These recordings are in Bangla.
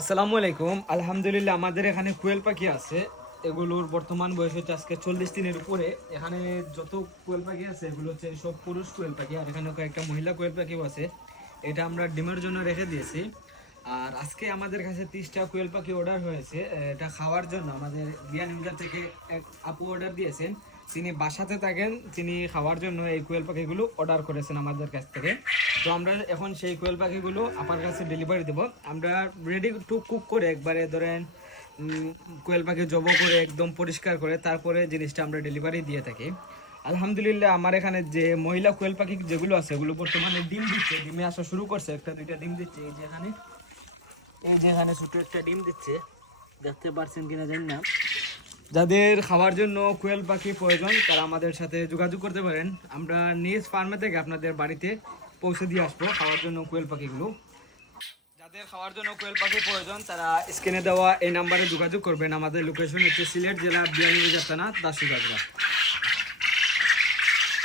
আসসালামু আলাইকুম। আলহামদুলিল্লাহ, আমাদের এখানে কোয়েল পাখি আছে। এগুলোর বর্তমান বয়স হচ্ছে আজকে 40 দিনের উপরে। এখানে যত কোয়েল পাখি আছে এগুলো হচ্ছে সব পুরুষ কোয়েল পাখি, আর এখানে কয়েকটা মহিলা কোয়েল পাখিও আছে। এটা আমরা ডিমের জন্য রেখে দিয়েছি। আর আজকে আমাদের কাছে 30টা কোয়েল পাখি অর্ডার হয়েছে। এটা খাওয়ার জন্য আমাদের বিয়ানীবাজার থেকে এক আপু অর্ডার দিয়েছেন। তিনি বাসাতে থাকেন, তিনি খাওয়ার জন্য এই কোয়েল পাখিগুলো অর্ডার করেছেন আমাদের কাছ থেকে। তো আমরা এখন সেই কোয়েল পাখিগুলো আপনার কাছে ডেলিভারি দেবো। আমরা রেডি টু কুক করে একবারে ধরেন কোয়েল পাখি জবো করে একদম পরিষ্কার করে তারপরে জিনিসটা আমরা ডেলিভারি দিয়ে থাকি। আলহামদুলিল্লাহ, আমার এখানে যে মহিলা কোয়েল পাখি যেগুলো আছে এগুলো বর্তমানে ডিম দিচ্ছে, ডিমে আসা শুরু করছে, একটা দুইটা ডিম দিচ্ছে। এই যে এখানে ছোট একটা ডিম দিচ্ছে, দেখতে পারছেন কিনা জানি না। যাদের খাওয়ার জন্য কোয়েল পাখি প্রয়োজন তারা আমাদের সাথে যোগাযোগ করতে পারেন। আমরা নিজ ফার্মে থেকে আপনাদের বাড়িতে পৌঁছে দিয়ে আসবো খাওয়ার জন্য কোয়েল পাখিগুলো। যাদের খাওয়ার জন্য কোয়েল পাখি প্রয়োজন তারা স্ক্রিনে দেওয়া এই নাম্বারে যোগাযোগ করবেন। আমাদের লোকেশন হচ্ছে সিলেট জেলা বিয়ানীবাজার থানা দাসুগাজরা।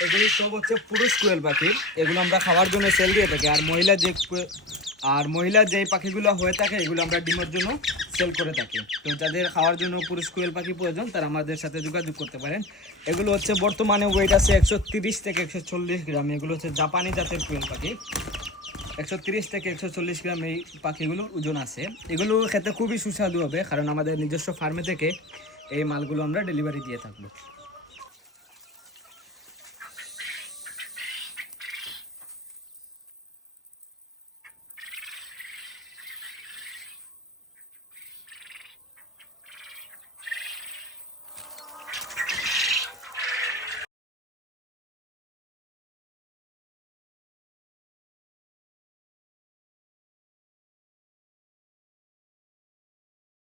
এগুলি সব হচ্ছে পুরুষ কোয়েল পাখি, এগুলো আমরা খাওয়ার জন্য সেল দিয়ে থাকি। আর মহিলা যে পাখিগুলো হয়ে থাকে এগুলো আমরা ডিমের জন্য সেল করে থাকি। তো যাদের খাওয়ার জন্য পুরুষ কোয়েল পাখি প্রয়োজন তারা আমাদের সাথে যোগাযোগ করতে পারেন। এগুলো হচ্ছে বর্তমানে ওয়েট আছে 130 থেকে 140 গ্রাম। এগুলো হচ্ছে জাপানি জাতের কোয়েল পাখি। 130 থেকে 140 গ্রাম এই পাখিগুলোর ওজন আছে। এগুলো খেতে খুবই সুস্বাদু হবে, কারণ আমাদের নিজস্ব ফার্মে থেকে এই মালগুলো আমরা ডেলিভারি দিয়ে থাকবো।